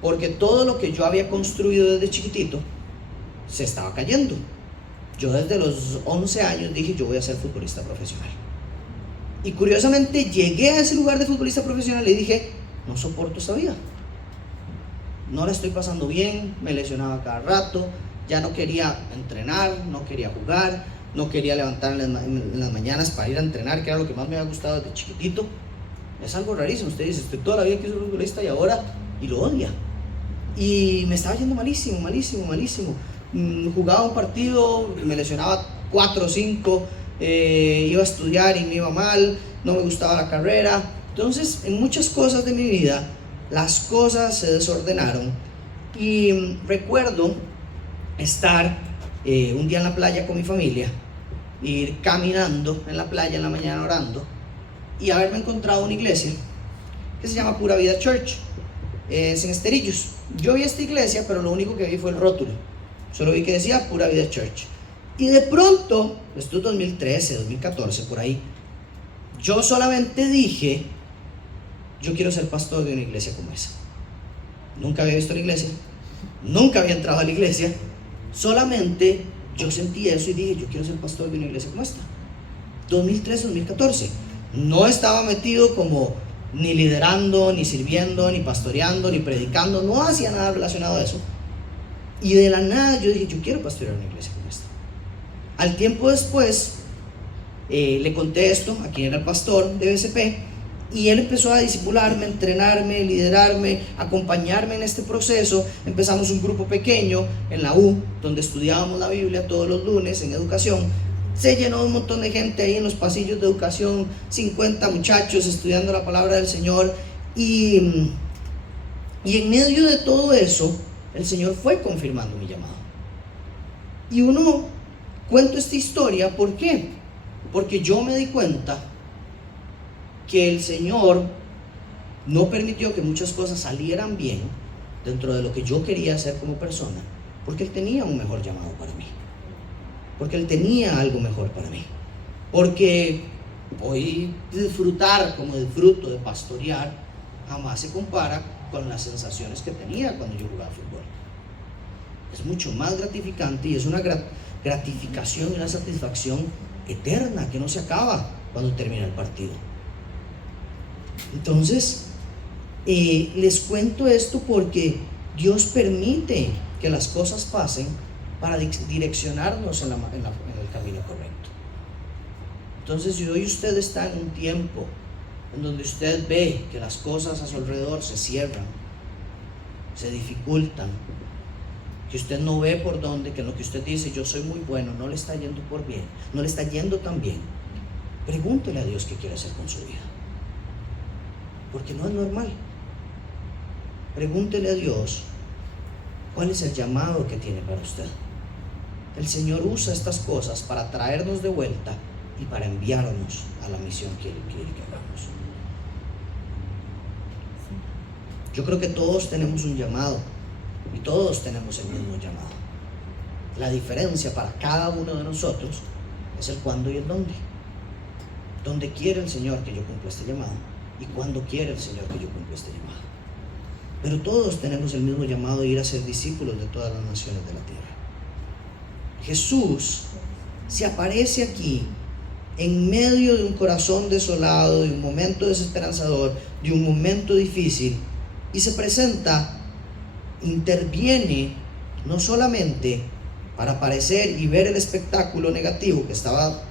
porque todo lo que yo había construido desde chiquitito se estaba cayendo. Yo desde los 11 años dije, yo voy a ser futbolista profesional. Y curiosamente llegué a ese lugar de futbolista profesional y dije, no soporto esta vida. No la estoy pasando bien, me lesionaba cada rato, ya no quería entrenar, no quería jugar, no quería levantar en las mañanas para ir a entrenar, que era lo que más me había gustado desde chiquitito. Es algo rarísimo, usted dice, estoy toda la vida que soy futbolista y ahora, y lo odia. Y me estaba yendo malísimo. Jugaba un partido, me lesionaba 4 o 5, iba a estudiar y me iba mal, no me gustaba la carrera. Entonces, en muchas cosas de mi vida, las cosas se desordenaron. Y recuerdo estar un día en la playa con mi familia, ir caminando en la playa en la mañana orando, y haberme encontrado una iglesia que se llama Pura Vida Church, en Esterillos. Yo vi esta iglesia, pero lo único que vi fue el rótulo. Solo vi que decía Pura Vida Church. Y de pronto, esto es 2013, 2014, por ahí, yo solamente dije, yo quiero ser pastor de una iglesia como esa. Nunca había visto la iglesia, nunca había entrado a la iglesia, solamente yo sentí eso y dije, yo quiero ser pastor de una iglesia como esta. 2013, 2014. No estaba metido como ni liderando, ni sirviendo, ni pastoreando, ni predicando, no hacía nada relacionado a eso. Y de la nada yo dije, yo quiero pastorear una iglesia como esta. Al tiempo después, le conté esto a quien era el pastor de BCP, y él empezó a discipularme, entrenarme, liderarme, acompañarme en este proceso. Empezamos un grupo pequeño en la U, donde estudiábamos la Biblia todos los lunes en educación. Se llenó un montón de gente ahí en los pasillos de educación, 50 muchachos estudiando la palabra del Señor. Y en medio de todo eso, el Señor fue confirmando mi llamado. Y cuento esta historia, ¿por qué? Porque yo me di cuenta que el Señor no permitió que muchas cosas salieran bien dentro de lo que yo quería hacer como persona, porque Él tenía un mejor llamado para mí, porque Él tenía algo mejor para mí, porque hoy disfrutar como disfruto de pastorear jamás se compara con las sensaciones que tenía cuando yo jugaba fútbol. Es mucho más gratificante y es una gratificación y una satisfacción eterna que no se acaba cuando termina el partido. Entonces, les cuento esto porque Dios permite que las cosas pasen para direccionarnos en el camino correcto. Entonces, si hoy usted está en un tiempo en donde usted ve que las cosas a su alrededor se cierran, se dificultan, que usted no ve por dónde, que lo que usted dice, yo soy muy bueno, no le está yendo por bien, no le está yendo tan bien, pregúntele a Dios qué quiere hacer con su vida, porque no es normal. Pregúntele a Dios cuál es el llamado que tiene para usted. El Señor usa estas cosas para traernos de vuelta y para enviarnos a la misión que Él quiere que hagamos. Yo creo que todos tenemos un llamado y todos tenemos el mismo llamado. La diferencia para cada uno de nosotros es el cuándo y el dónde. ¿Dónde quiere el Señor que yo cumpla este llamado? ¿Y cuándo quiere el Señor que yo cumpla este llamado? Pero todos tenemos el mismo llamado de ir a ser discípulos de todas las naciones de la tierra. Jesús se aparece aquí en medio de un corazón desolado, de un momento desesperanzador, de un momento difícil, y se presenta, interviene no solamente para aparecer y ver el espectáculo negativo que estaba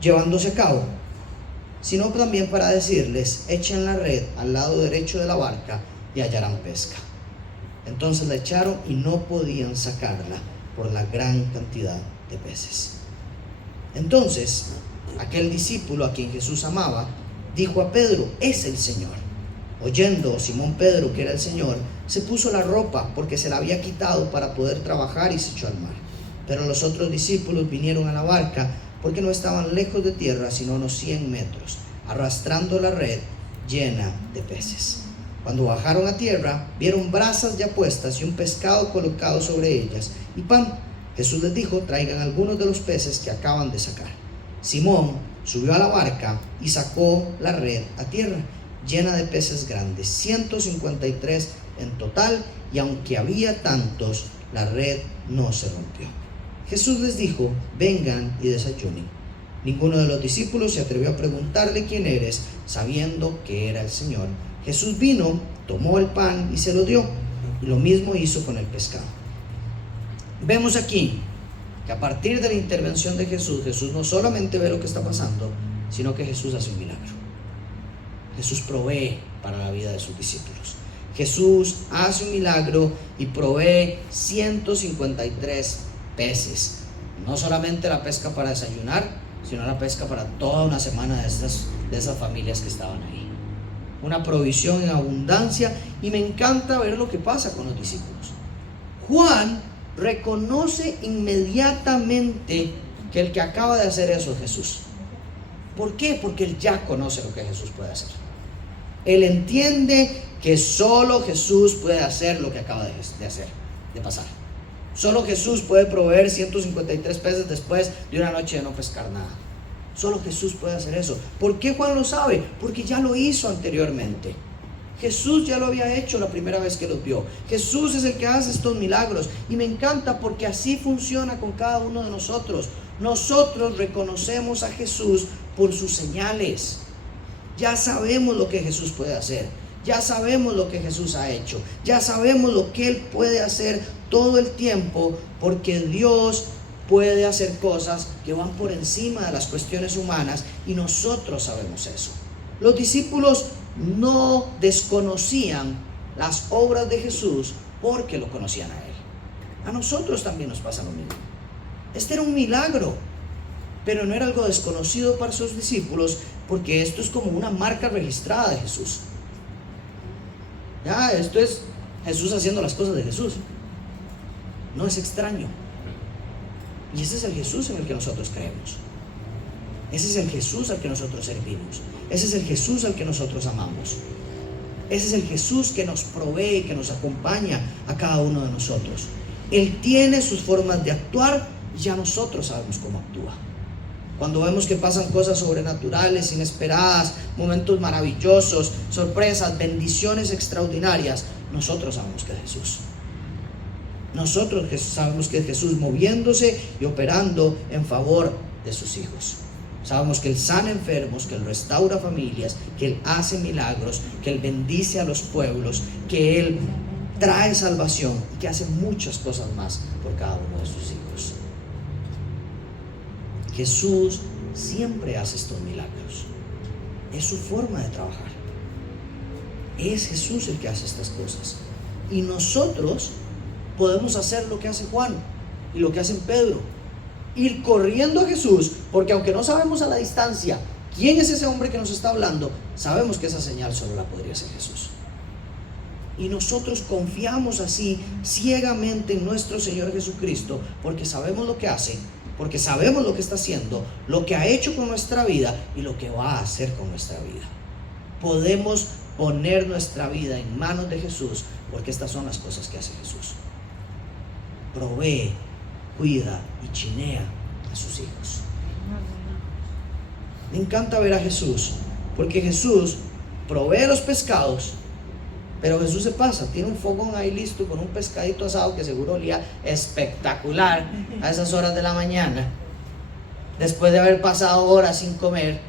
llevándose a cabo, sino también para decirles: echen la red al lado derecho de la barca y hallarán pesca. Entonces la echaron y no podían sacarla por la gran cantidad de peces. Entonces aquel discípulo a quien Jesús amaba dijo a Pedro: es el Señor. Oyendo Simón Pedro que era el Señor, se puso la ropa porque se la había quitado para poder trabajar y se echó al mar. Pero los otros discípulos vinieron a la barca porque no estaban lejos de tierra, sino unos 100 metros, arrastrando la red llena de peces. Cuando bajaron a tierra, vieron brasas ya puestas y un pescado colocado sobre ellas y pan. Jesús les dijo: traigan algunos de los peces que acaban de sacar. Simón subió a la barca y sacó la red a tierra, llena de peces grandes, 153 en total, y aunque había tantos, la red no se rompió. Jesús les dijo: vengan y desayunen. Ninguno de los discípulos se atrevió a preguntarle: ¿quién eres?, sabiendo que era el Señor. Jesús vino, tomó el pan y se lo dio, y lo mismo hizo con el pescado. Vemos aquí que a partir de la intervención de Jesús, Jesús no solamente ve lo que está pasando, sino que Jesús hace un milagro. Jesús provee para la vida de sus discípulos. Jesús hace un milagro y provee 153 peces. No solamente la pesca para desayunar, sino la pesca para toda una semana de esas familias que estaban ahí. Una provisión en abundancia, y me encanta ver lo que pasa con los discípulos. Juan reconoce inmediatamente que el que acaba de hacer eso es Jesús. ¿Por qué? Porque él ya conoce lo que Jesús puede hacer. Él entiende que solo Jesús puede hacer lo que acaba de pasar. Solo Jesús puede proveer 153 peces después de una noche de no pescar nada. Solo Jesús puede hacer eso. ¿Por qué Juan lo sabe? Porque ya lo hizo anteriormente. Jesús ya lo había hecho la primera vez que los vio. Jesús es el que hace estos milagros, y me encanta porque así funciona con cada uno de nosotros. Nosotros reconocemos a Jesús por sus señales. Ya sabemos lo que Jesús puede hacer. Ya sabemos lo que Jesús ha hecho. Ya sabemos lo que Él puede hacer todo el tiempo, porque Dios puede hacer cosas que van por encima de las cuestiones humanas, y nosotros sabemos eso. Los discípulos no desconocían las obras de Jesús porque lo conocían a Él. A nosotros también nos pasa lo mismo. Este era un milagro, pero no era algo desconocido para sus discípulos, porque esto es como una marca registrada de Jesús. Ya, esto es Jesús haciendo las cosas de Jesús. No es extraño. Y ese es el Jesús en el que nosotros creemos. Ese es el Jesús al que nosotros servimos. Ese es el Jesús al que nosotros amamos. Ese es el Jesús que nos provee, que nos acompaña a cada uno de nosotros. Él tiene sus formas de actuar y ya nosotros sabemos cómo actúa. Cuando vemos que pasan cosas sobrenaturales, inesperadas, momentos maravillosos, sorpresas, bendiciones extraordinarias, nosotros sabemos que es Jesús. Nosotros sabemos que es Jesús moviéndose y operando en favor de sus hijos. Sabemos que Él sana enfermos, que Él restaura familias, que Él hace milagros, que Él bendice a los pueblos, que Él trae salvación y que hace muchas cosas más por cada uno de sus hijos. Jesús siempre hace estos milagros. Es su forma de trabajar. Es Jesús el que hace estas cosas. Y nosotros podemos hacer lo que hace Juan y lo que hace Pedro. Ir corriendo a Jesús, porque aunque no sabemos a la distancia quién es ese hombre que nos está hablando, sabemos que esa señal solo la podría hacer Jesús. Y nosotros confiamos así ciegamente en nuestro Señor Jesucristo, porque sabemos lo que hace, porque sabemos lo que está haciendo, lo que ha hecho con nuestra vida y lo que va a hacer con nuestra vida. Podemos poner nuestra vida en manos de Jesús, porque estas son las cosas que hace Jesús. Provee, cuida y chinea a sus hijos. Me encanta ver a Jesús, porque Jesús provee los pescados, pero Jesús se pasa, tiene un fogón ahí listo con un pescadito asado que seguro olía espectacular a esas horas de la mañana, después de haber pasado horas sin comer.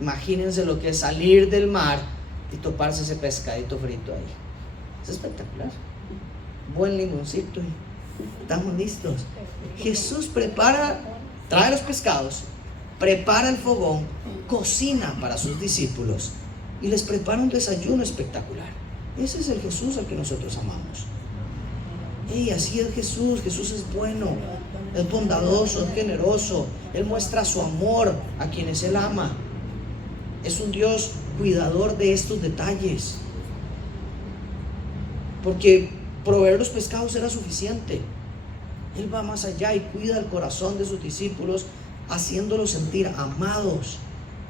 Imagínense lo que es salir del mar y toparse ese pescadito frito ahí. Es espectacular. Buen limoncito y estamos listos. Jesús trae los pescados, prepara el fogón, cocina para sus discípulos y les prepara un desayuno espectacular. Ese es el Jesús al que nosotros amamos. Y así es Jesús. Jesús es bueno, es bondadoso, es generoso. Él muestra su amor a quienes Él ama. Es un Dios cuidador de estos detalles, porque proveer los pescados era suficiente. Él va más allá y cuida el corazón de sus discípulos, haciéndolos sentir amados,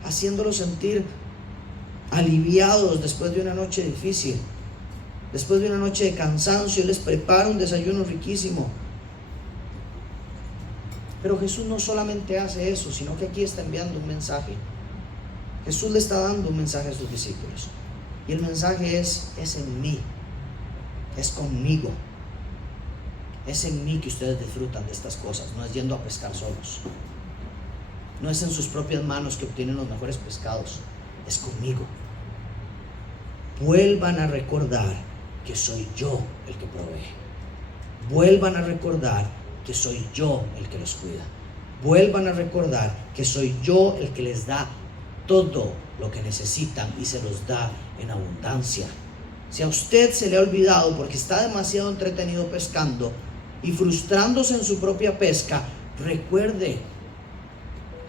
haciéndolos sentir aliviados después de una noche difícil, después de una noche de cansancio. Él les prepara un desayuno riquísimo. Pero Jesús no solamente hace eso, sino que aquí está enviando un mensaje. Jesús le está dando un mensaje a sus discípulos, y el mensaje es en mí, es conmigo. Es en mí que ustedes disfrutan de estas cosas. No es yendo a pescar solos, no es en sus propias manos que obtienen los mejores pescados, es conmigo. Vuelvan a recordar que soy yo el que provee. Vuelvan a recordar que soy yo el que los cuida. Vuelvan a recordar que soy yo el que les da todo lo que necesitan y se los da en abundancia. Si a usted se le ha olvidado porque está demasiado entretenido pescando y frustrándose en su propia pesca, recuerde,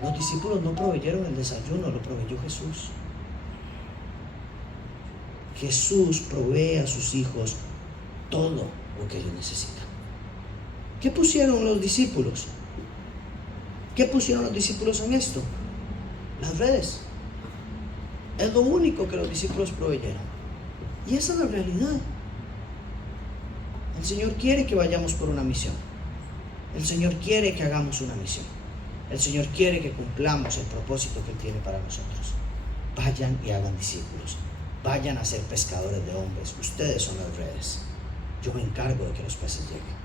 los discípulos no proveyeron el desayuno, lo proveyó Jesús. Jesús provee a sus hijos todo lo que ellos necesitan. ¿Qué pusieron los discípulos? ¿Qué pusieron los discípulos en esto? Las redes. Es lo único que los discípulos proveyeron. Y esa es la realidad. El Señor quiere que vayamos por una misión. El Señor quiere que hagamos una misión. El Señor quiere que cumplamos el propósito que Él tiene para nosotros. Vayan y hagan discípulos. Vayan a ser pescadores de hombres. Ustedes son las redes. Yo me encargo de que los peces lleguen.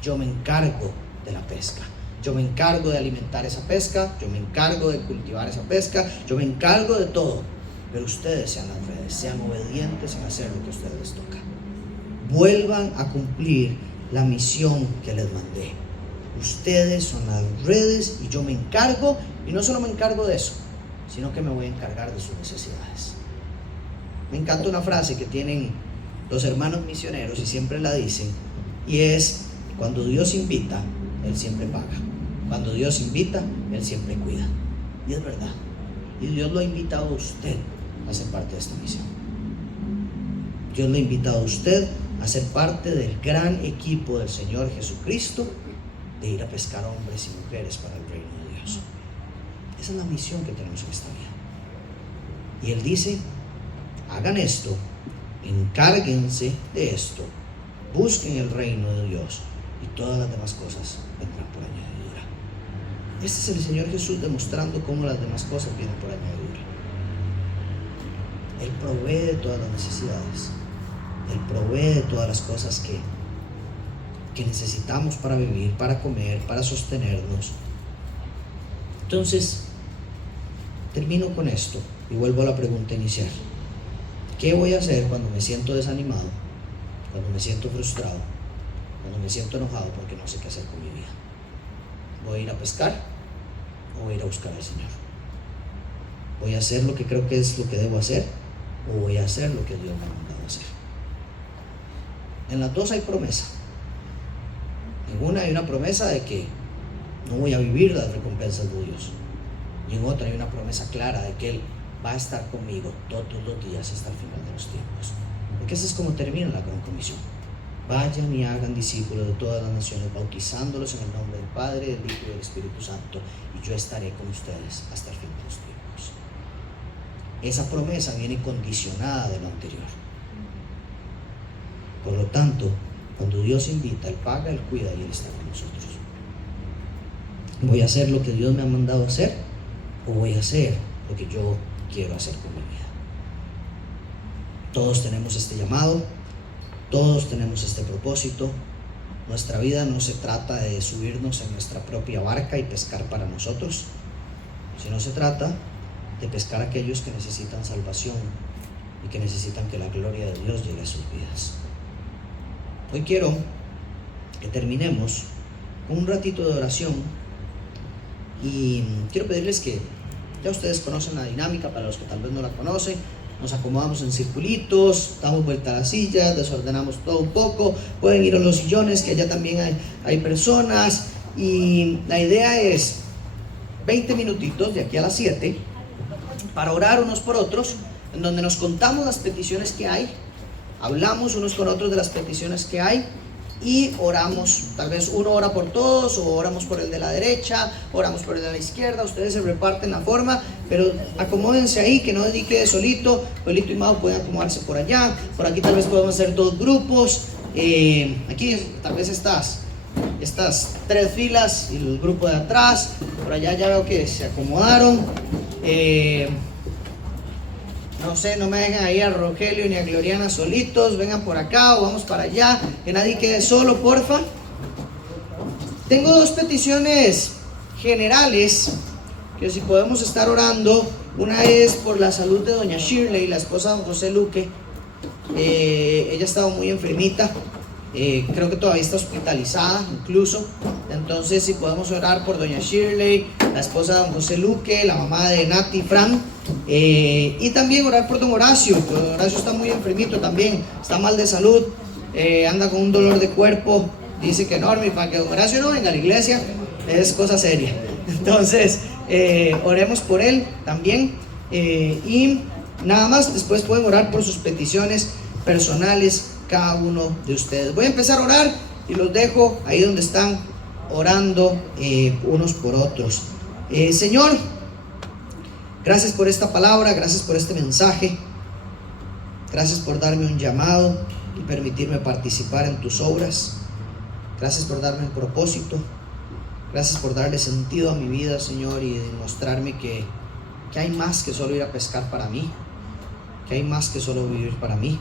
Yo me encargo de la pesca. Yo me encargo de alimentar esa pesca. Yo me encargo de cultivar esa pesca. Yo me encargo de todo. Pero ustedes sean las redes. Sean obedientes en hacer lo que a ustedes les toca. Vuelvan a cumplir la misión que les mandé. Ustedes son las redes y yo me encargo. Y no solo me encargo de eso, sino que me voy a encargar de sus necesidades. Me encanta una frase que tienen los hermanos misioneros y siempre la dicen, y es: cuando Dios invita, Él siempre paga. Cuando Dios invita, Él siempre cuida. Y es verdad. Y Dios lo ha invitado a usted a ser parte de esta misión. Dios lo ha invitado a usted a ser parte del gran equipo del Señor Jesucristo, de ir a pescar hombres y mujeres para el reino de Dios. Esa es la misión que tenemos en esta vida. Y Él dice: hagan esto, encárguense de esto, busquen el reino de Dios y todas las demás cosas vendrán por añadidura. Este es el Señor Jesús demostrando cómo las demás cosas vienen por añadidura. Él provee de todas las necesidades. Él provee de todas las cosas que necesitamos para vivir, para comer, para sostenernos. Entonces, termino con esto y vuelvo a la pregunta inicial. ¿Qué voy a hacer cuando me siento desanimado, cuando me siento frustrado, cuando me siento enojado porque no sé qué hacer con mi vida? ¿Voy a ir a pescar o voy a ir a buscar al Señor? ¿Voy a hacer lo que creo que es lo que debo hacer o voy a hacer lo que Dios me ha mandado a hacer? En las dos hay promesa. En una hay una promesa de que no voy a vivir las recompensas de Dios, y en otra hay una promesa clara de que Él va a estar conmigo todos los días hasta el final de los tiempos. Porque esa es como termina la gran comisión. Vayan y hagan discípulos de todas las naciones, bautizándolos en el nombre del Padre, del Hijo y del Espíritu Santo, y yo estaré con ustedes hasta el fin de los tiempos. Esa promesa viene condicionada de lo anterior. Por lo tanto, cuando Dios invita, Él paga, Él cuida y Él está con nosotros. ¿Voy a hacer lo que Dios me ha mandado hacer o voy a hacer lo que yo quiero hacer con mi vida? Todos tenemos este llamado, todos tenemos este propósito. Nuestra vida no se trata de subirnos en nuestra propia barca y pescar para nosotros, sino se trata de pescar a aquellos que necesitan salvación y que necesitan que la gloria de Dios llegue a sus vidas. Hoy quiero que terminemos con un ratito de oración y quiero pedirles que ya ustedes conocen la dinámica. Para los que tal vez no la conocen, nos acomodamos en circulitos, damos vuelta a las sillas, desordenamos todo un poco, pueden ir a los sillones que allá también hay personas, y la idea es 20 minutitos de aquí a las 7 para orar unos por otros, en donde nos contamos las peticiones que hay, hablamos unos con otros de las peticiones que hay y oramos. Tal vez uno ora por todos, o oramos por el de la derecha, oramos por el de la izquierda. Ustedes se reparten la forma, pero acomódense ahí, que no dedique solito. Joelito y Mau pueden acomodarse por allá. Por aquí tal vez podemos hacer 2 grupos. Aquí tal vez estas 3 filas y el grupo de atrás. Por allá ya veo que se acomodaron. No sé, no me dejen ahí a Rogelio ni a Gloriana solitos. Vengan por acá o vamos para allá. Que nadie quede solo, porfa. Tengo 2 peticiones generales que si podemos estar orando. Una es por la salud de doña Shirley, la esposa de don José Luque. Ella ha estado muy enfermita. Creo que todavía está hospitalizada incluso. Entonces, si podemos orar por doña Shirley, la esposa de don José Luque, la mamá de Nati y Fran, y también orar por don Horacio. Don Horacio está muy enfermito también, está mal de salud, anda con un dolor de cuerpo, dice que enorme, y para que don Horacio no venga a la iglesia es cosa seria. Entonces, oremos por él también, y nada más. Después pueden orar por sus peticiones personales cada uno de ustedes. Voy a empezar a orar y los dejo ahí donde están, orando unos por otros. Señor, gracias por esta palabra, gracias por este mensaje, gracias por darme un llamado y permitirme participar en tus obras. Gracias por darme un propósito, gracias por darle sentido a mi vida, Señor, y demostrarme que hay más que solo ir a pescar para mí, que hay más que solo vivir para mí,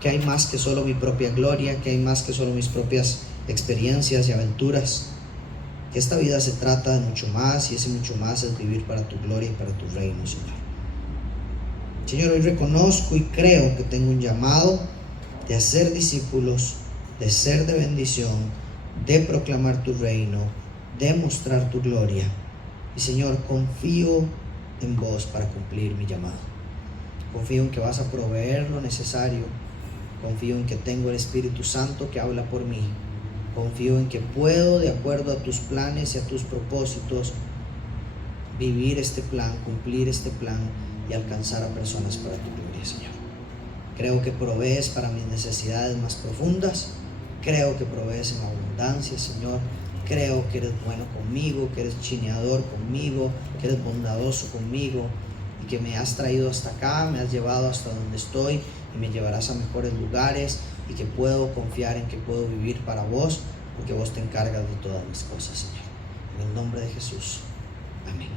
que hay más que solo mi propia gloria, que hay más que solo mis propias experiencias y aventuras, que esta vida se trata de mucho más, y ese mucho más es vivir para tu gloria y para tu reino, Señor. Señor, hoy reconozco y creo que tengo un llamado de hacer discípulos, de ser de bendición, de proclamar tu reino, de mostrar tu gloria. Y Señor, confío en vos para cumplir mi llamado. Confío en que vas a proveer lo necesario. Confío en que tengo el Espíritu Santo que habla por mí. Confío en que puedo, de acuerdo a tus planes y a tus propósitos, vivir este plan, cumplir este plan y alcanzar a personas para tu gloria, Señor. Creo que provees para mis necesidades más profundas. Creo que provees en abundancia, Señor. Creo que eres bueno conmigo, que eres chineador conmigo, que eres bondadoso conmigo, y que me has traído hasta acá, me has llevado hasta donde estoy y me llevarás a mejores lugares, y que puedo confiar en que puedo vivir para vos, porque vos te encargas de todas mis cosas, Señor. En el nombre de Jesús. Amén.